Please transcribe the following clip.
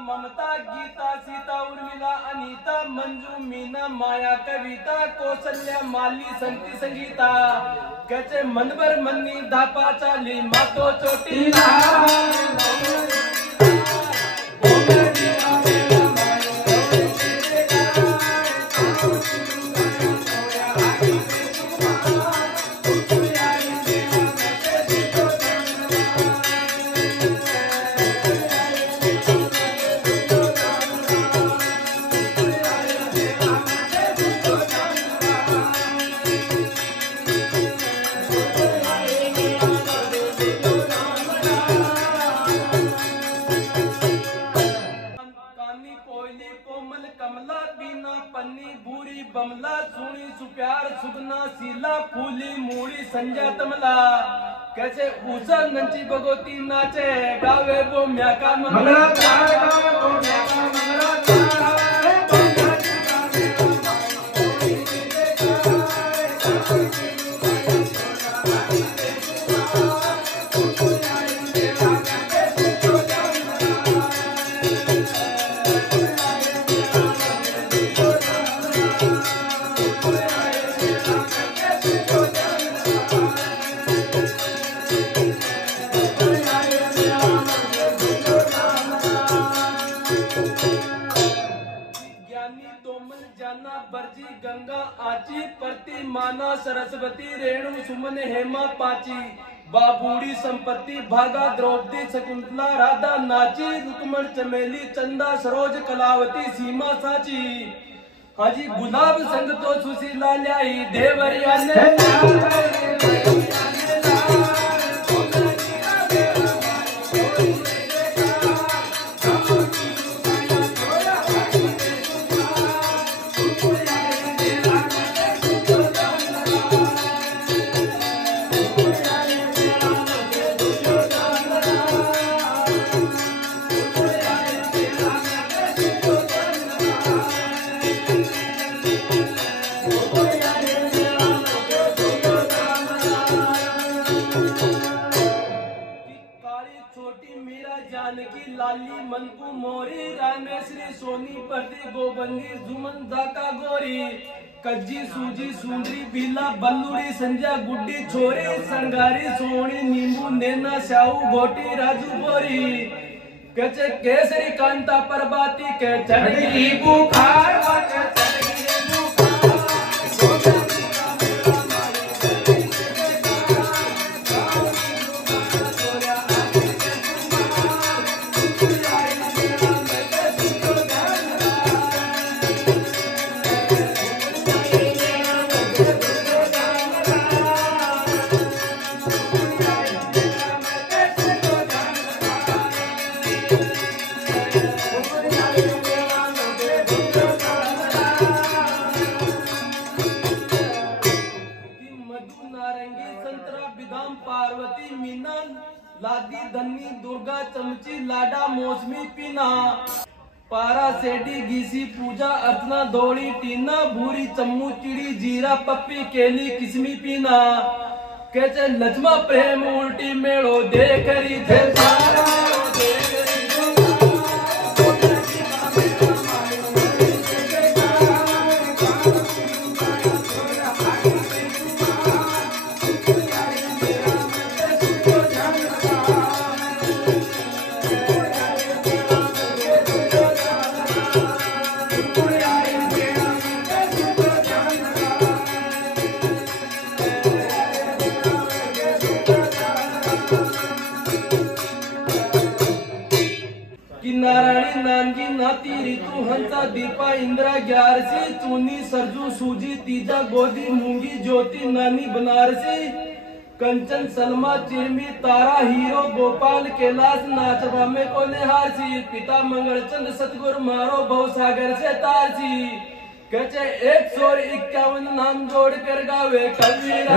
ममता गीता सीता उर्मिला अनीता मंजू मीना माया कविता कौशल्या माली संती संगीता कैसे मनवर मन्नी धापा चाली मातो चोटीला बमला सुनी सुप्यार सुगना सीला फूली मूड़ी संजा तमला कैसे ऊसा नंची भगवती नाचे गावे वो म्या का मंगला बरजी गंगा आची प्रति माना सरस्वती रेणु सुमन हेमा पाची बाबूड़ी संपत्ति भागा द्रौपदी शकुंतला राधा नाची रुक्मण चमेली चंदा सरोज कलावती सीमा साची हाजी गुलाब संग तो सुशीला ल्याई देवरिया ने लाली मनकू मोरी रानी में श्री सोनी प्रति गोबंदी जुमन जाका गोरी कज्जी सूजी सुंदरी बीला बल्लूड़ी संजय गुड्डी छोरी संगारी सोनी नींबू नैना श्याऊ घोटी राजू बोरी कचे केसरी कांता परबाती के चढ़ी बुखार पार्वती मीना लादी धन्नी दुर्गा चमची लाडा मौसमी पीना पारा सेठी गीसी पूजा अर्चना दौड़ी टीना भूरी चम्मू चिड़ी जीरा पप्पी केली किस्मी पीना कैसे लजमा प्रेम उल्टी मेड़ो देखरी नारायणी नानजी नाती ऋतु हंसा दीपा इंदिरा ग्यारसी चूनी सरजू सूजी तीजा गोदी मूंगी ज्योति नानी बनारसी कंचन सलमा चिरमी तारा हीरो गोपाल कैलाश नाचवा में को निहारसी पिता मंगलचंद सतगुरु मारो भवसागर से तारसी कचे 151 नाम जोड़ कर गावे कबीर